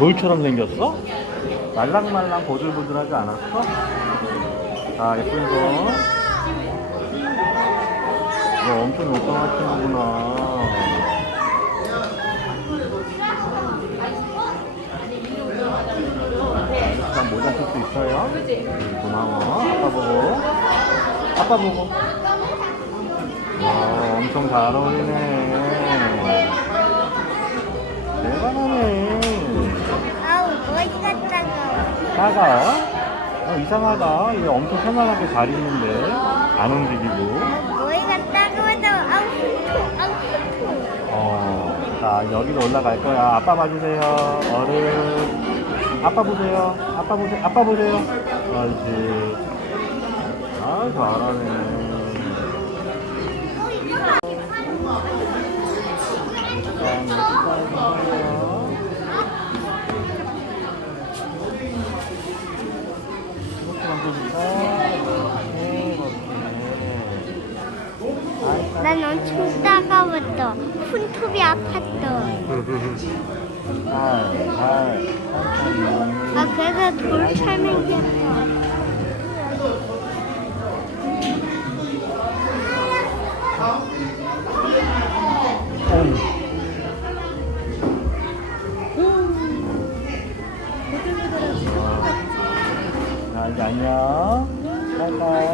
돌처럼 생겼어? 말랑말랑 보들보들하지 않았어? 자, 예쁜 손. 너 엄청 친구구나. 일단 모자 쓸수 있어요? 음, 고마워. 아빠 보고. 아빠 보고. 와, 엄청 잘 어울리네. 대단하네. 아우 머리가 따가워. 작아? 어, 이상하다. 얘 엄청 편안하게 잘 있는데. 안 움직이고. 머리가 따가워서 아우 아프 아우 아프. 어, 자, 여기로 올라갈 거야. 아빠 봐주세요. 어른. 아빠 보세요. 아빠 보세요. 아빠 보세요. 옳지. 아, 잘하네. 난 엄청 따가웠어. 손톱이 천천히. 아 그래서 생겼어. 자, 이제 안녕. 바이바이.